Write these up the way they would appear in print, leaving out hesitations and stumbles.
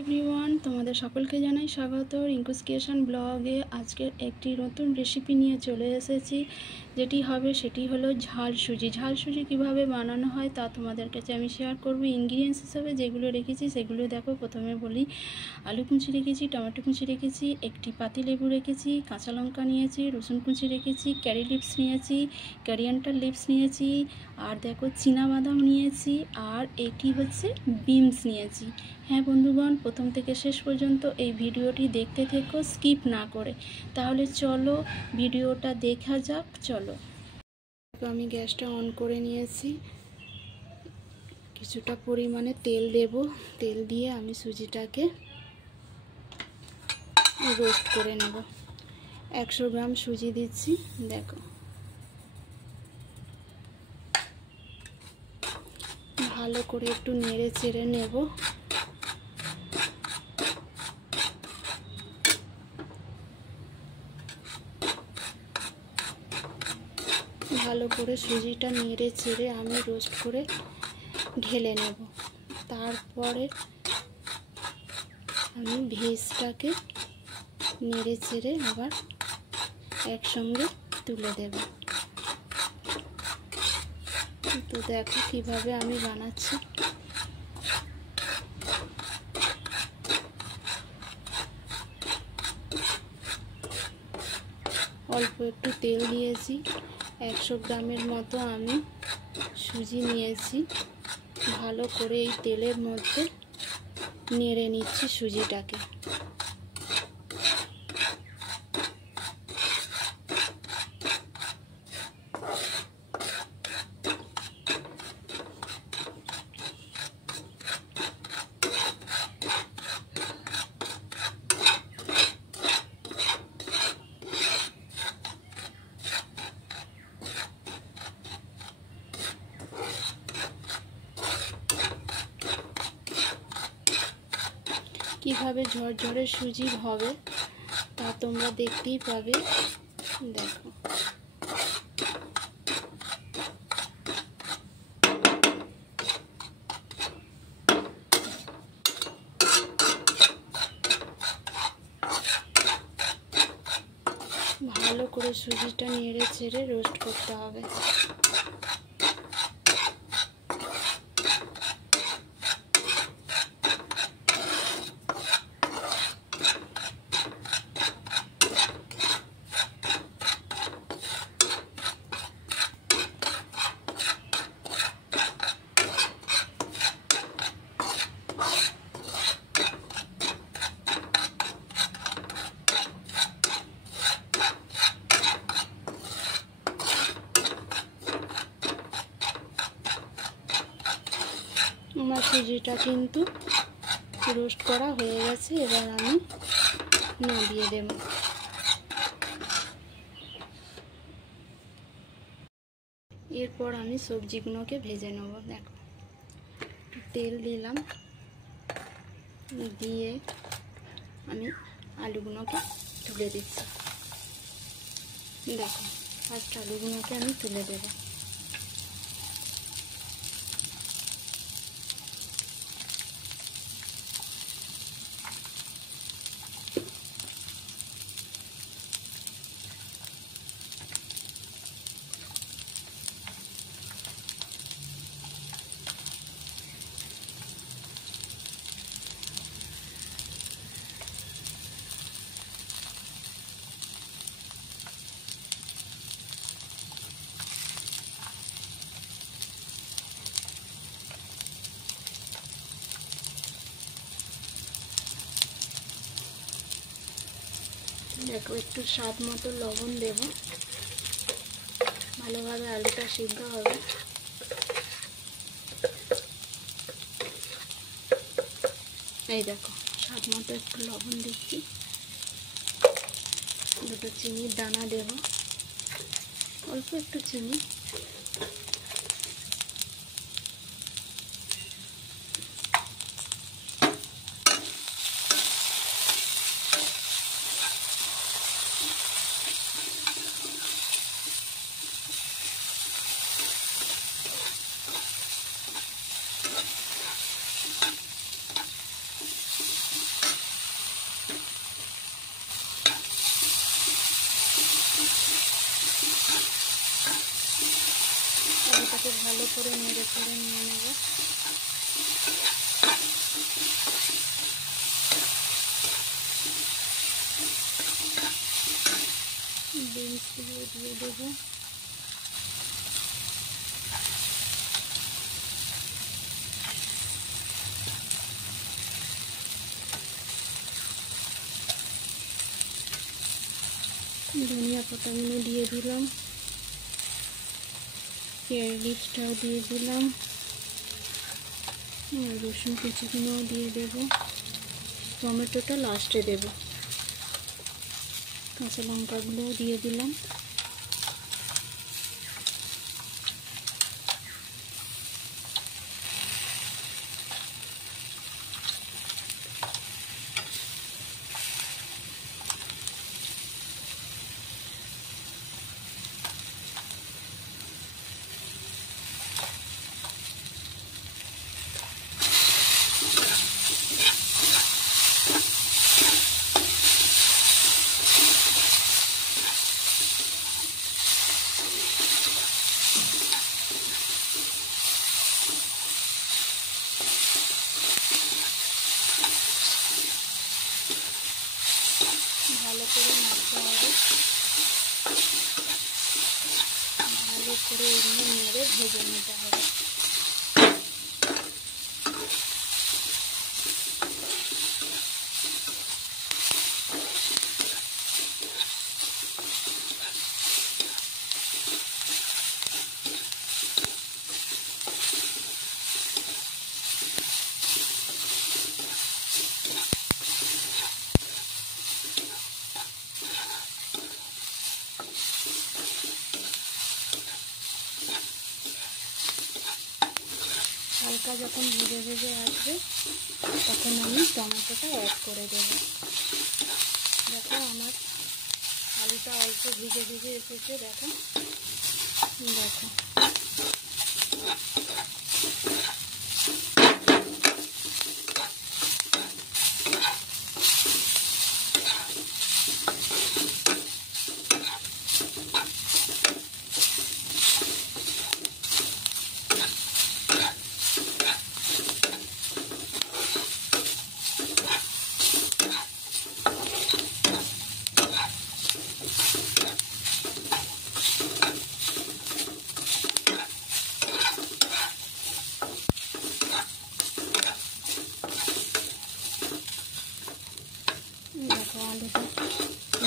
Everyone, তোমাদের সকলকে জানাই স্বাগত রিঙ্কুস ক্রিয়েশন ব্লগে। আজকে একটি নতুন রেসিপি নিয়ে চলে এসেছি, সেটি হলো ঝাল সুজি। ঝাল সুজি কীভাবে বানানো হয় তা তোমাদের কাছে আমি শেয়ার করব। ইনগ্রিডিয়েন্টস হিসাবে যেগুলো রেখেছি সেগুলো দেখো। প্রথমে বলি, আলু কুচি রেখেছি, টমেটো কুচি রেখেছি, একটি পাতিলেবু রেখেছি, কাঁচা লঙ্কা নিয়েছি, রসুন কুচি রেখেছি, ক্যারি লিভস নিয়েছি, ক্যারিয়ান্টার লিভস নিয়েছি, আর দেখো চীনাবাদাম নিয়েছি, আর এটি হচ্ছে বিনস নিয়েছি। হ্যাঁ বন্ধুগণ, প্রথম থেকে শেষ পর্যন্ত এই ভিডিওটি দেখতে থেকো স্কিপ না করে। তাহলে চলো ভিডিওটা দেখা যাক। চলো, আমি গ্যাসটা অন করে নিয়েছি। কিছুটা পরিমাণে তেল দেব। তেল দিয়ে আমি সুজিটাকে রোস্ট করে নেব। 100 গ্রাম সুজি দিচ্ছি। দেখো, ভালো করে একটু নেড়ে চেড়ে নেব। ভালো করে সুজিটা নেড়ে চেড়ে আমি রোস্ট করে ঢেলে নেব। তারপরে আমি ভেজটাকে নেড়ে চেড়ে আবার একসঙ্গে তুলে দেব। তো দেখো কিভাবে আমি বানাচ্ছি। অল্প একটু তেল দিয়েছি। 100 গ্রামের মতো আমি সুজি নিয়েছি। ভালো করে এই তেলের মধ্যে নেড়ে নিচ্ছি সুজিটাকে। কিভাবে ঝরঝরে সুজি হবে তা তোমরা দেখতেই পাবে। দেখো, ভালো করে সুজিটা নেড়ে চেড়ে রোস্ট করতে হবে। আমার সুজিটা কিন্তু রোস্ট করা হয়ে গেছে। এবার আমি নামিয়ে দেব। এরপর আমি সবজিগুলোকে ভেজে নেব। দেখো, তেল দিলাম, দিয়ে আমি আলুগুলোকে তুলে দিচ্ছি। দেখো, ফার্স্ট আলুগুলোকে আমি তুলে দেব। দেখো, একটু স্বাদ মতো লবণ দেব। ভালোভাবে আলুটা সিদ্ধ হবে। এই দেখো, স্বাদ মতো একটু লবণ দিচ্ছি। দুটো চিনির দানা দেব, অল্প একটু চিনি। করে নেড়ে চেড়ে নিয়ে নেব। বিনসগুলো দিয়ে দেবো। ধনিয়া পাতাগুলো দিয়ে দিলাম, পেঁয়াজ লিস্টটাও দিয়ে দিলাম, রসুন কুচিগুলোও দিয়ে দেব, টমেটোটা লাস্টে দেব, কাঁচা লঙ্কাগুলোও দিয়ে দিলাম। ভালো করে নাড়তে হবে, ভালো করে এগুলো নেড়ে ভেজে নিতে হবে। হালকা যখন ভেজে ভেজে আসবে তখন আমি টমেটোটা অ্যাড করে দেব। দেখো আমার আলুটা অল্প ভিজে ভিজে এসেছে, দেখো দেখো আলুটা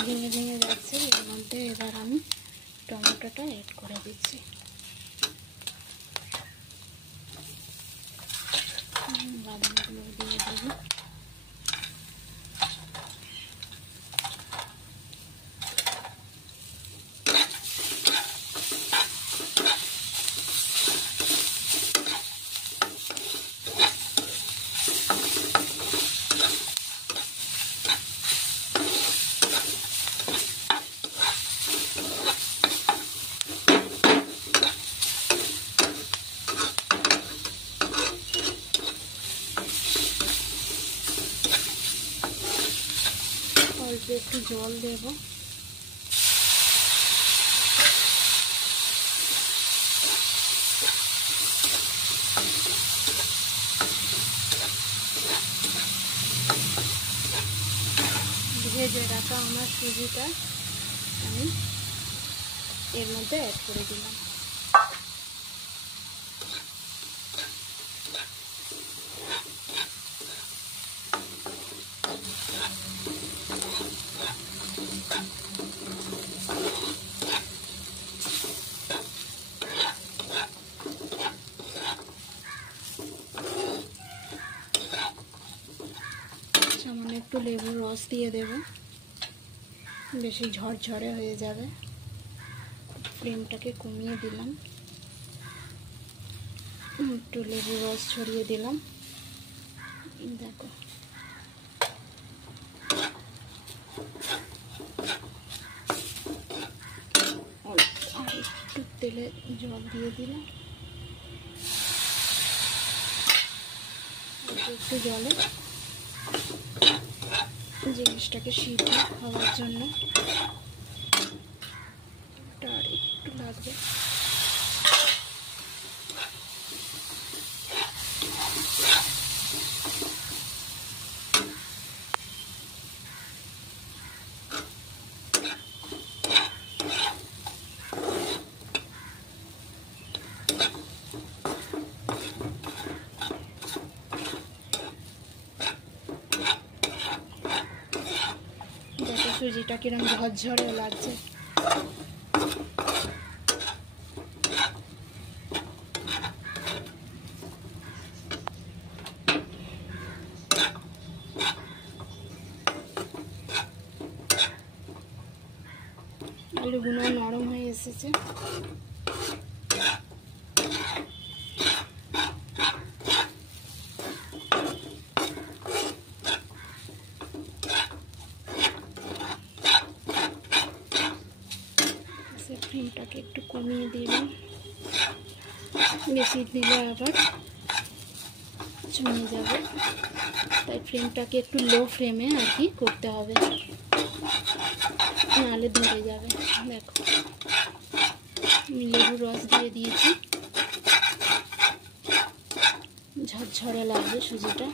ভেঙে ভেঙে যাচ্ছে, এর মধ্যে এবার আমি টমেটোটা অ্যাড করে দিচ্ছি। বাদামগুলো দিয়ে দেবো, অল্প একটু জল দেব, ভেজে রাখা আমার সুজিটা আমি এর মধ্যে অ্যাড করে দিলাম। সামান্য একটু লেবুর রস দিয়ে দেব, বেশি ঝরঝরে হয়ে যাবে। ফ্লেমটাকে কমিয়ে দিলাম, একটু লেবুর রস ছড়িয়ে দিলাম। দেখো আর একটু তেলে জল দিয়ে দিলাম, একটু জলে জিনিসটাকে সিদ্ধ হওয়ার জন্য আর একটু লাগবে। সুজিটা কিরম ঝরঝরে লাগছে। আলুগুলো নরম হয়ে এসেছে। ফ্লেমটাকে একটু কমিয়ে দিলাম, বেশি দিলে আবার জমে যাবে, তাই ফ্লেমটাকে একটু লো ফ্লেমে আর কি করতে হবে, নাহলে ধরে যাবে। দেখো আমি লেবুর রস দিয়ে দিয়েছি, ঝরঝরে লাগবে সুজিটা।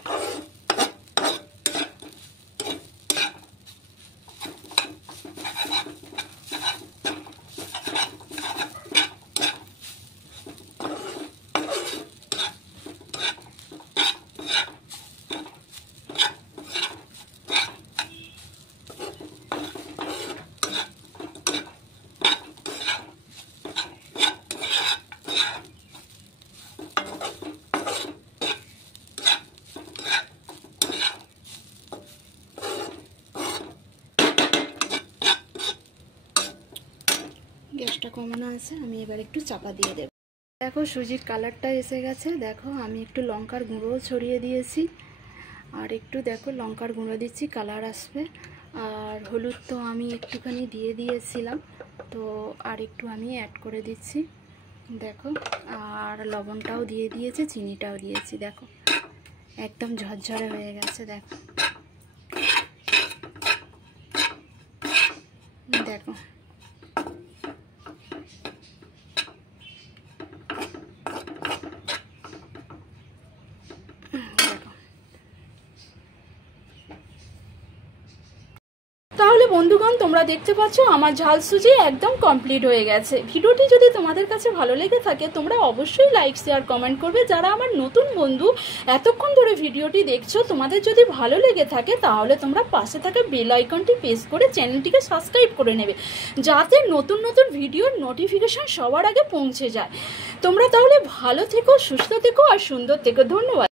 গ্যাসটা কমানো আছে, আমি এবার একটু চাপা দিয়ে দেব। দেখো সুজির কালারটা এসে গেছে। দেখো আমি একটু লঙ্কার গুঁড়োও ছড়িয়ে দিয়েছি, আর একটু দেখো লঙ্কার গুঁড়ো দিচ্ছি, কালার আসবে। আর হলুদ তো আমি একটুখানি দিয়ে দিয়েছিলাম, তো আর একটু আমি অ্যাড করে দিচ্ছি। দেখো আর লবণটাও দিয়ে দিয়েছি, চিনিটাও দিয়েছি। দেখো একদম ঝরঝরে হয়ে গেছে। দেখো দেখো তাহলে বন্ধুগণ, তোমরা দেখতে পাচ্ছ আমার ঝাল সুজি একদম কমপ্লিট হয়ে গেছে। ভিডিওটি যদি তোমাদের কাছে ভালো লেগে থাকে তোমরা অবশ্যই লাইক শেয়ার কমেন্ট করবে। যারা আমার নতুন বন্ধু এতক্ষণ ধরে ভিডিওটি দেখছো, তোমাদের যদি ভালো লেগে থাকে তাহলে তোমরা পাশে থাকা বেল আইকনটি প্রেস করে চ্যানেলটিকে সাবস্ক্রাইব করে নেবে, যাতে নতুন নতুন ভিডিওর নোটিফিকেশন সবার আগে পৌঁছে যায়। তোমরা তাহলে ভালো থেকো, সুস্থ থেকো আর সুন্দর থেকো। ধন্যবাদ।